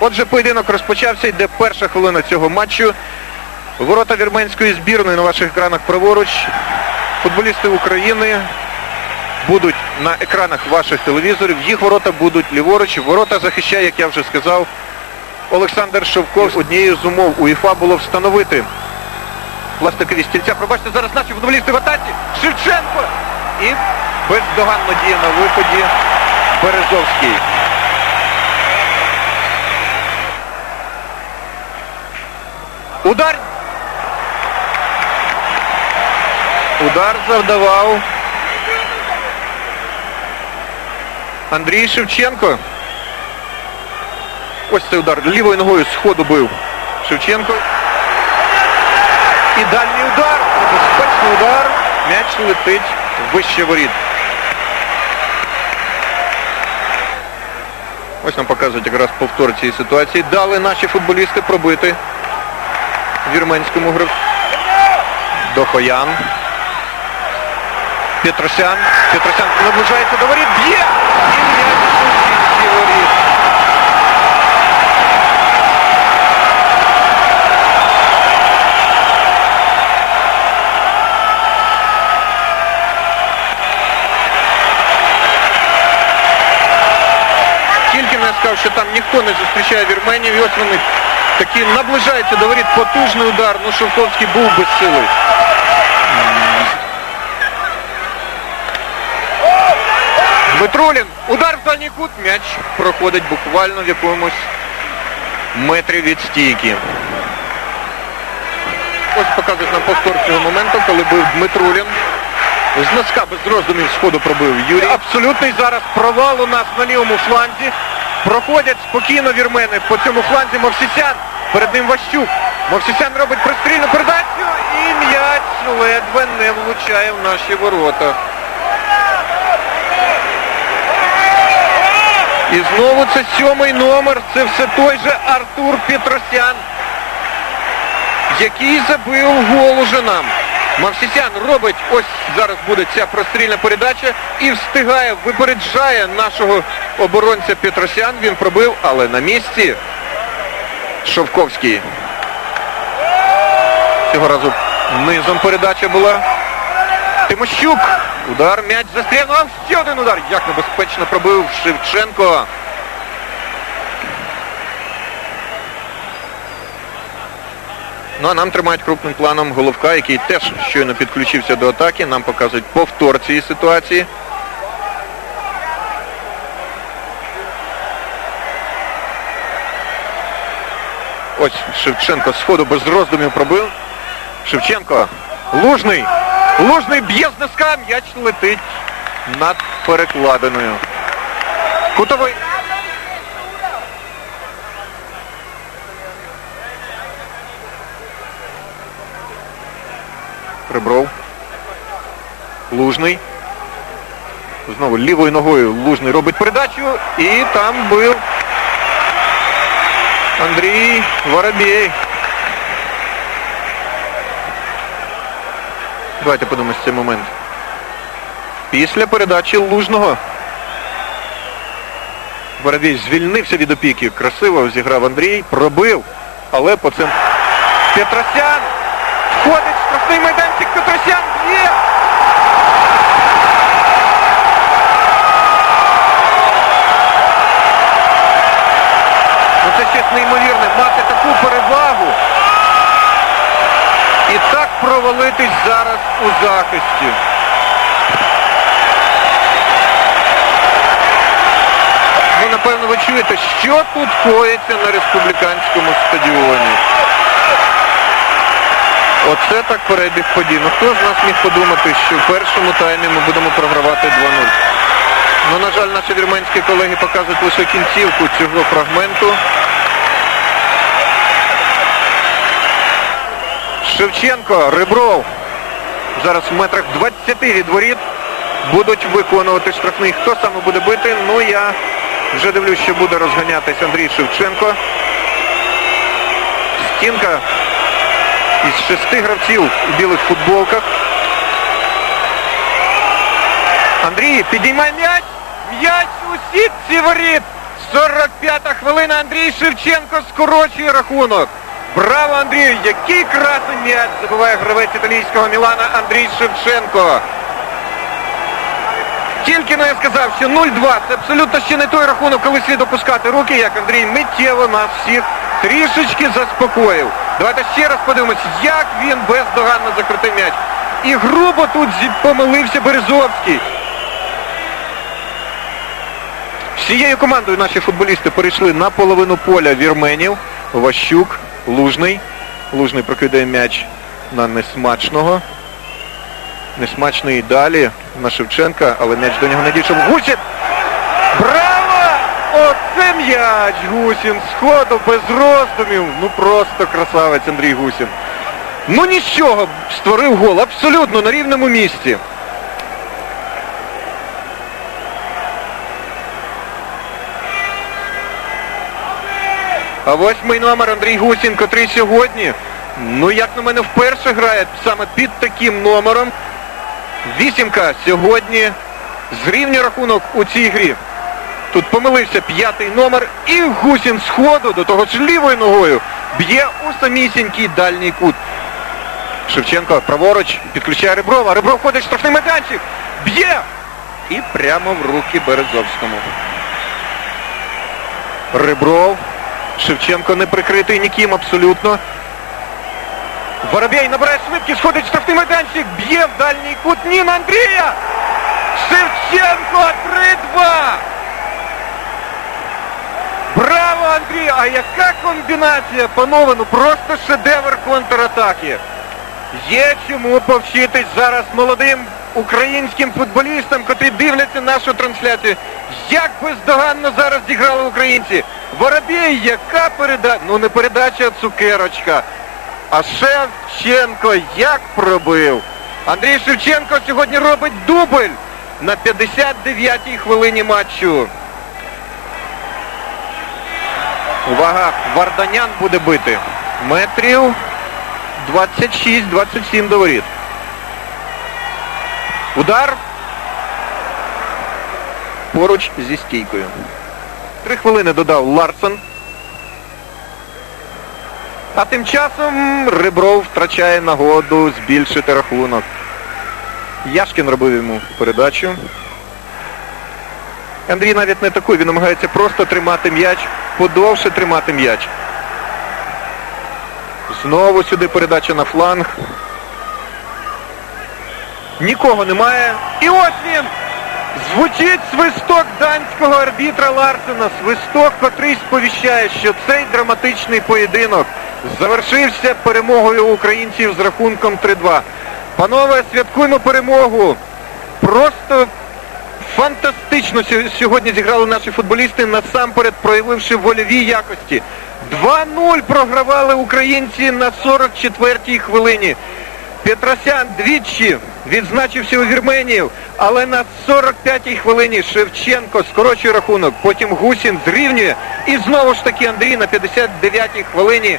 Отже, поєдинок розпочався. Йде перша хвилина цього матчу. Ворота вірменської збірної на ваших екранах праворуч. Футболісти України будуть на екранах ваших телевізорів. Їх ворота будуть ліворуч. Ворота захищає, як я вже сказав, Олександр Шовков. Однією з умов УЄФА було встановити пластикові стільця. Пробачте, зараз наші футболісти в атаці. Шевченко! І бездоганно діє на виході Березовський. Удар! Удар завдавав Андрій Шевченко. Ось цей удар. Лівою ногою з ходу бив Шевченко. І дальній удар. Безпечний удар. М'яч летить вище воріт. Ось нам показують якраз повтор цієї ситуації. Дали наші футболісти пробити вірменському гравцю. Дохоян. Петросян. Петросян наближається до воріт. Б'є! Тільки не сказав, що там ніхто не зустрічає вірменів. І ось вони такі наближаються до. Потужний удар. Ну Шовковський був без сили. Дмитрулін. Удар в дальній кут. М'яч проходить буквально в якомусь метрі від стійки. Ось показують нам повтор цього моменту, коли бив Дмитрулін. З носка без роздумів сходу пробив Юрій. Абсолютний зараз провал у нас на лівому фланзі. Проходять спокійно вірмени по цьому фланзі Мовсісян. Перед ним Ващук. Мовсісян робить пристрільну передачу і м'яч ледве не влучає в наші ворота. І знову це сьомий номер. Це все той же Артур Петросян, який забив гол уже нам. Мавсісян робить, ось зараз буде ця прострільна передача і встигає, випереджає нашого оборонця Петросян. Він пробив, але на місці Шовковський. Цього разу низом передача була. Тимощук. Удар, м'яч застрягнув. Ще один удар. Як небезпечно пробив Шевченко. Ну а нам тримають крупним планом Головка, який теж щойно підключився до атаки. Нам показують повтор цієї ситуації. Ось Шевченко з ходу без роздумів пробив. Шевченко. Лужний. Лужний б'є з носка, м'яч летить над перекладиною. Кутовий. Ребров. Лужний. Знову лівою ногою Лужний робить передачу. І там бив Андрій Воробєй. Давайте подивимось цей момент. Після передачі Лужного. Воробій звільнився від опіки. Красиво зіграв Андрій. Пробив. Але по цим... Петросян! Входить в штрафний майданчик. Петросян б'є! Це щось неймовірне. Мати таку перевагу. І так провалитись зараз у захисті. Ну, напевно, ви чуєте, що тут коїться на республіканському стадіоні. Оце так перебіг подій. Ну хто з нас міг подумати, що в першому таймі ми будемо програвати 2-0. Ну, на жаль, наші вірменські колеги показують лише кінцівку цього фрагменту. Шевченко, Ребров. Зараз в метрах 20 від воріт будуть виконувати штрафний. Хто саме буде бити? Ну я вже дивлюсь, що буде розганятись Андрій Шевченко. Стінка із шести гравців у білих футболках. Андрій, підіймай м'яч! М'яч у сітці воріт! 45-та хвилина Андрій Шевченко скорочує рахунок. Браво, Андрію! Який красний м'яч забиває гравець італійського Мілана Андрій Шевченко. Тільки но я сказав, що 0-2 це абсолютно ще не той рахунок, коли слід опускати руки, як Андрій миттєво нас всіх трішечки заспокоїв. Давайте ще раз подивимось, як він бездоганно закрутив м'яч. І грубо тут помилився Березовський. Всією командою наші футболісти перейшли на половину поля вірменів. Ващук, Лужний. Лужний прокидає м'яч на несмачного. Несмачний далі на Шевченка, але м'яч до нього не дійшов. Гусін! Браво! Оце м'яч Гусін! Сходу без роздумів. Ну просто красавець Андрій Гусін. Ну нічого, створив гол абсолютно на рівному місці. Восьмий номер Андрій Гусін, котрий сьогодні, ну як на мене, вперше грає саме під таким номером. Вісімка сьогодні зрівнює рахунок у цій грі. Тут помилився п'ятий номер і Гусін з ходу, до того ж лівою ногою, б'є у самісінький дальній кут. Шевченко праворуч підключає Реброва. Ребров входить в штрафний майданчик. Б'є! І прямо в руки Березовському. Ребров. Шевченко не прикритий ніким абсолютно. Воробей набирає швидкість, сходить штрафний майданчик, б'є в дальній кут. Ні на Андрія! Шевченко 3-2! Браво, Андрій! А яка комбінація, панове, ну просто шедевр контратаки. Є чому повчитись зараз молодим українським футболістам, котрі дивляться нашу трансляцію. Як бездоганно зараз зіграли українці. Воробій, яка передача? Ну не передача, а цукерочка. А Шевченко як пробив. Андрій Шевченко сьогодні робить дубль на 59-й хвилині матчу. Увага, Варданян буде бити. Метрів 26-27 до воріт. Удар. Поруч зі стійкою. Три хвилини додав Ларсон. А тим часом Ребров втрачає нагоду збільшити рахунок. Яшкін робив йому передачу. Андрій навіть не такий, він намагається просто тримати м'яч, подовше тримати м'яч. Знову сюди передача на фланг. Нікого немає. І ось він! Звучить свисток данського арбітра Ларсена. Свисток, котрий сповіщає, що цей драматичний поєдинок завершився перемогою українців з рахунком 3-2. Панове, святкуємо перемогу. Просто фантастично сьогодні зіграли наші футболісти, насамперед проявивши вольові якості. 2-0 програвали українці на 44-й хвилині. Петросян двічі відзначився у Вірменів, але на 45-й хвилині Шевченко скорочує рахунок, потім Гусін зрівнює. І знову ж таки Андрій на 59-й хвилині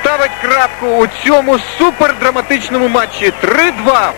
ставить крапку у цьому супердраматичному матчі. 3-2.